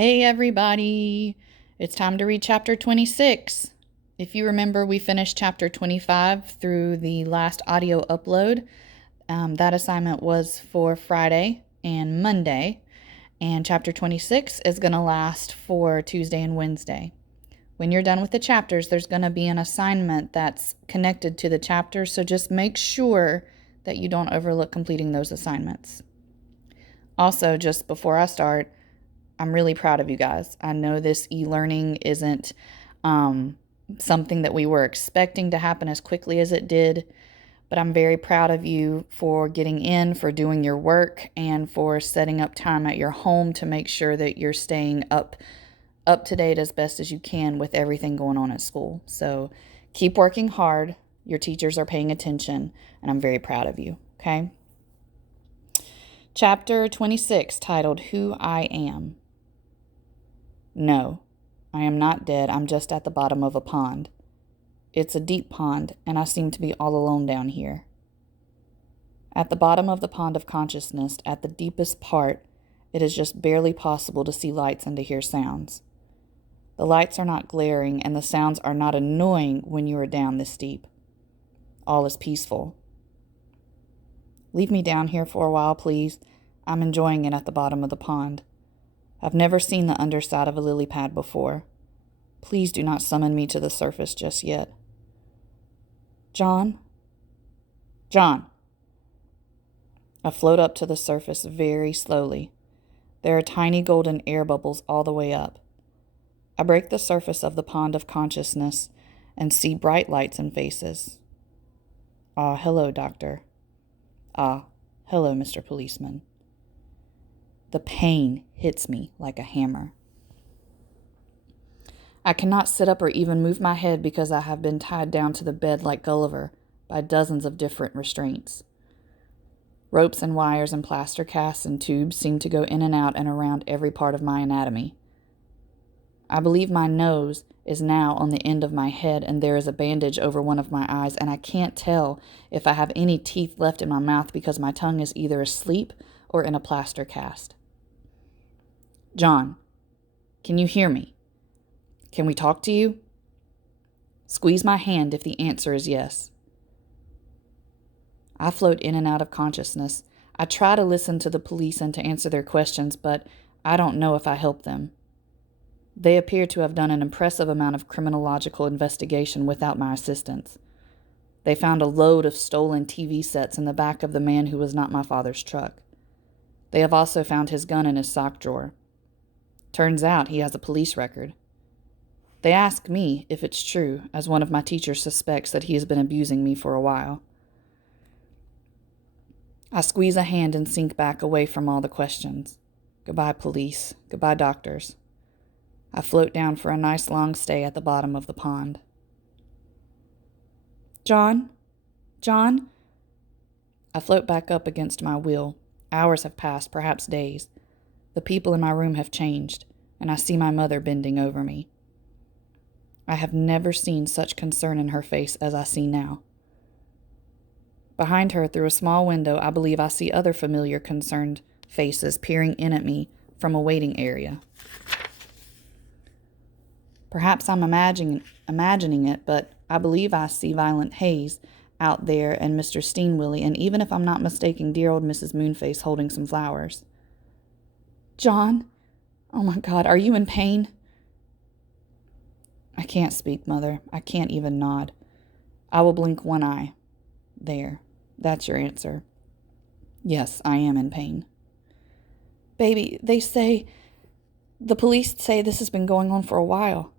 Hey everybody, it's time to read chapter 26. If you remember, we finished chapter 25 through the last audio upload. That assignment was for Friday and Monday, and chapter 26 is going to last for Tuesday and Wednesday. When you're done with the chapters, there's going to be an assignment that's connected to the chapter, so just make sure that you don't overlook completing those assignments. Also, just before I start, I'm really proud of you guys. I know this e-learning isn't something that we were expecting to happen as quickly as it did, but I'm very proud of you for getting in, for doing your work, and for setting up time at your home to make sure that you're staying up to date as best as you can with everything going on at school. So keep working hard. Your teachers are paying attention, and I'm very proud of you, okay? Chapter 26, titled Who I Am. No, I am not dead. I'm just at the bottom of a pond. It's a deep pond, and I seem to be all alone down here. At the bottom of the pond of consciousness, at the deepest part, it is just barely possible to see lights and to hear sounds. The lights are not glaring, and the sounds are not annoying when you are down this deep. All is peaceful. Leave me down here for a while, please. I'm enjoying it at the bottom of the pond. I've never seen the underside of a lily pad before. Please do not summon me to the surface just yet. John? John! I float up to the surface very slowly. There are tiny golden air bubbles all the way up. I break the surface of the pond of consciousness and see bright lights and faces. Ah, hello, Doctor. Ah, hello, Mr. Policeman. The pain hits me like a hammer. I cannot sit up or even move my head because I have been tied down to the bed like Gulliver by dozens of different restraints. Ropes and wires and plaster casts and tubes seem to go in and out and around every part of my anatomy. I believe my nose is now on the end of my head and there is a bandage over one of my eyes, and I can't tell if I have any teeth left in my mouth because my tongue is either asleep or in a plaster cast. John, can you hear me? Can we talk to you? Squeeze my hand if the answer is yes. I float in and out of consciousness. I try to listen to the police and to answer their questions, but I don't know if I help them. They appear to have done an impressive amount of criminological investigation without my assistance. They found a load of stolen TV sets in the back of the man who was not my father's truck. They have also found his gun in his sock drawer. Turns out he has a police record. They ask me if it's true, as one of my teachers suspects that he has been abusing me for a while. I squeeze a hand and sink back away from all the questions. Goodbye, police. Goodbye, doctors. I float down for a nice long stay at the bottom of the pond. John? John? I float back up against my will. Hours have passed, perhaps days. The people in my room have changed, and I see my mother bending over me. I have never seen such concern in her face as I see now. Behind her, through a small window, I believe I see other familiar, concerned faces peering in at me from a waiting area. Perhaps I'm imagining it, but I believe I see Violent Hayes out there and Mr. Steenwilly, and even if I'm not mistaking, dear old Mrs. Moonface holding some flowers. John? Oh my God, are you in pain? I can't speak, Mother. I can't even nod. I will blink one eye. There. That's your answer. Yes, I am in pain. Baby, the police say this has been going on for a while.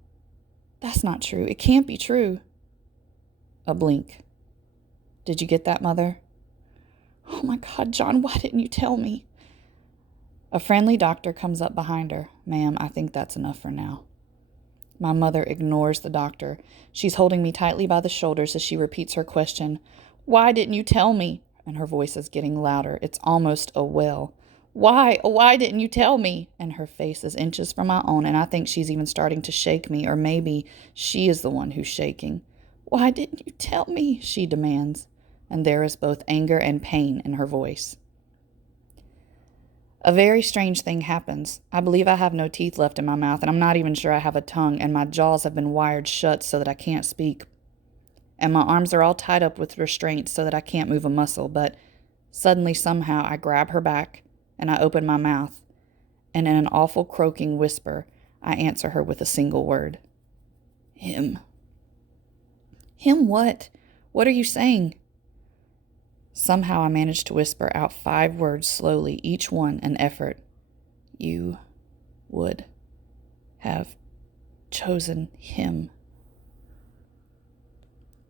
That's not true. It can't be true. A blink. Did you get that, Mother? Oh my God, John, why didn't you tell me? A friendly doctor comes up behind her. Ma'am, I think that's enough for now. My mother ignores the doctor. She's holding me tightly by the shoulders as she repeats her question. Why didn't you tell me? And her voice is getting louder. It's almost a wail. Why didn't you tell me? And her face is inches from my own, and I think she's even starting to shake me, or maybe she is the one who's shaking. Why didn't you tell me? She demands, and there is both anger and pain in her voice. A very strange thing happens. I believe I have no teeth left in my mouth, and I'm not even sure I have a tongue, and my jaws have been wired shut so that I can't speak. And my arms are all tied up with restraints so that I can't move a muscle, but suddenly, somehow, I grab her back, and I open my mouth, and in an awful croaking whisper, I answer her with a single word. Him. Him what? What are you saying? Somehow I managed to whisper out 5 words slowly, each one an effort. You would have chosen him.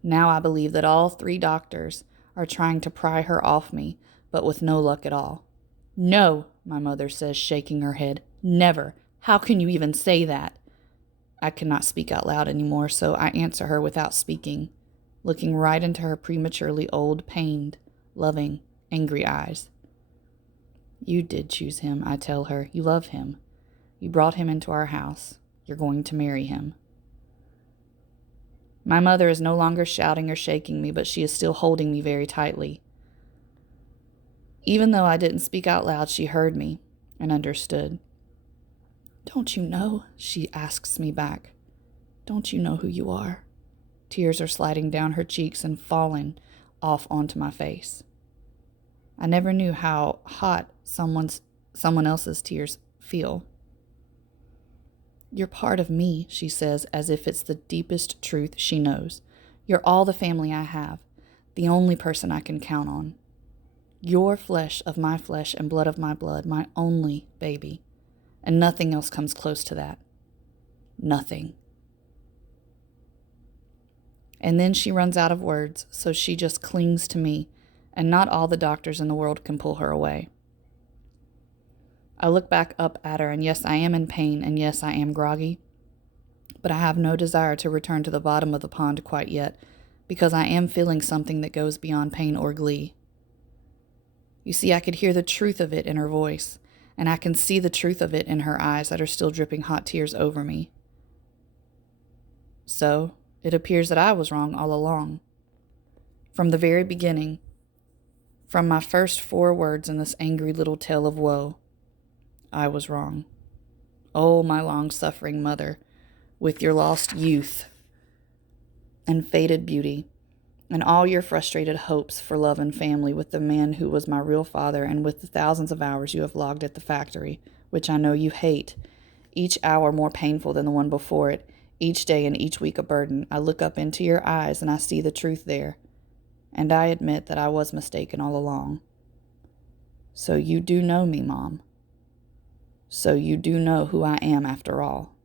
Now I believe that all 3 doctors are trying to pry her off me, but with no luck at all. No, my mother says, shaking her head. Never. How can you even say that? I cannot speak out loud anymore, so I answer her without speaking, looking right into her prematurely old, pained, loving, angry eyes. You did choose him, I tell her. You love him. You brought him into our house. You're going to marry him. My mother is no longer shouting or shaking me, but she is still holding me very tightly. Even though I didn't speak out loud, she heard me and understood. Don't you know? She asks me back. Don't you know who you are? Tears are sliding down her cheeks and falling off onto my face. I never knew how hot someone else's tears feel. You're part of me, she says, as if it's the deepest truth she knows. You're all the family I have, the only person I can count on. You're flesh of my flesh and blood of my blood, my only baby. And nothing else comes close to that. Nothing. And then she runs out of words, so she just clings to me, and not all the doctors in the world can pull her away. I look back up at her, and yes, I am in pain, and yes, I am groggy, but I have no desire to return to the bottom of the pond quite yet, because I am feeling something that goes beyond pain or glee. You see, I could hear the truth of it in her voice, and I can see the truth of it in her eyes that are still dripping hot tears over me. So, it appears that I was wrong all along. From the very beginning, from my first 4 words in this angry little tale of woe, I was wrong. Oh, my long-suffering mother, with your lost youth and faded beauty, and all your frustrated hopes for love and family with the man who was my real father, and with the thousands of hours you have logged at the factory, which I know you hate, each hour more painful than the one before it, each day and each week a burden. I look up into your eyes and I see the truth there, and I admit that I was mistaken all along. So you do know me, Mom. So you do know who I am after all.